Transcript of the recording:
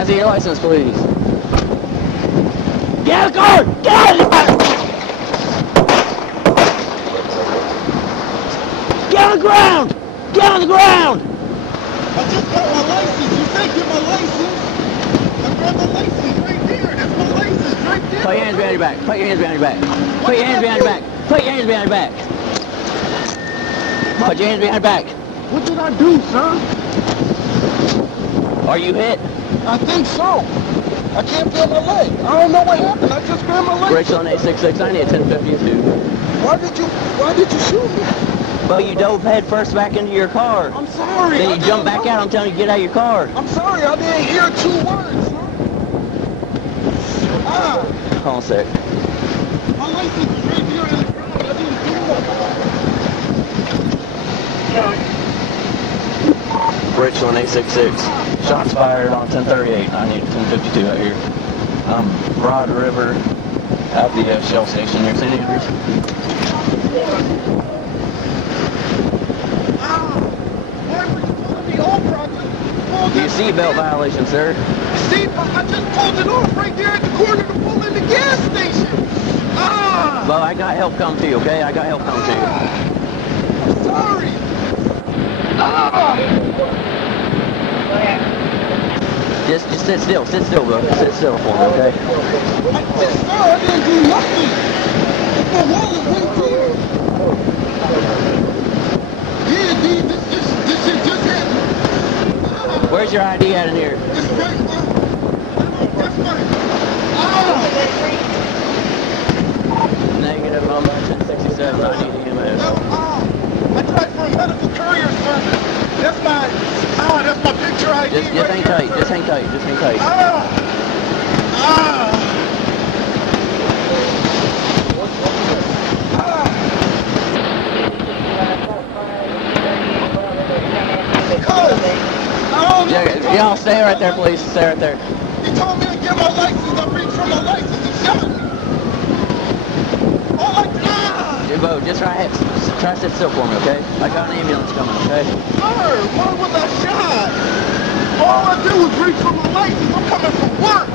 Can I see your license, please? Get out of the car! Get out of the car! Get on the ground! Get on the ground! I just got my license. You said get my license. I grabbed my license right there. That's my license right there. Put your hands behind your back. Put your hands behind your back. Put your hands behind your back. Put your hands behind your back. Put your hands behind your back. What did I do, sir? Are you hit? I think so. I can't feel my leg. I don't know what happened. I just grabbed my license. Rachel on 866. I need a 1052. Why did you shoot me? Well, you dove head first back into your car. I'm sorry. Then you jump back out. I'm telling you, get out of your car. I'm sorry. I didn't hear 2 words, sir. Hold on a sec. My license is right here in the ground. I didn't do it. Rachel on 866. Shots fired on 1038. I need a 1052 out here. Broad River at the Shell station near St. Andrews. Your seatbelt violation, sir. I just pulled it off right there at the corner to pull in the gas station. Well, I got help come to you, okay? I got help come to you. I'm sorry. Just sit still, bro. Sit still for me, okay? I didn't do nothing. My wallet right there. Yeah, dude, this shit just happened. Where's your ID at in here? It's right, that's right. Negative number 1067. I need EMS. I tried for a medical courier service. That's my picture ID. Just hang tight. Just hang tight. Just hang tight. Yeah, stay right there, please. Stay right there. He told me to get my license. I reached for my license. He shot me. Oh my God! Bo, just try to sit still for me, okay? I got an ambulance coming, okay? Sir, why was I shot? All I did was reach for my license. I'm coming from work.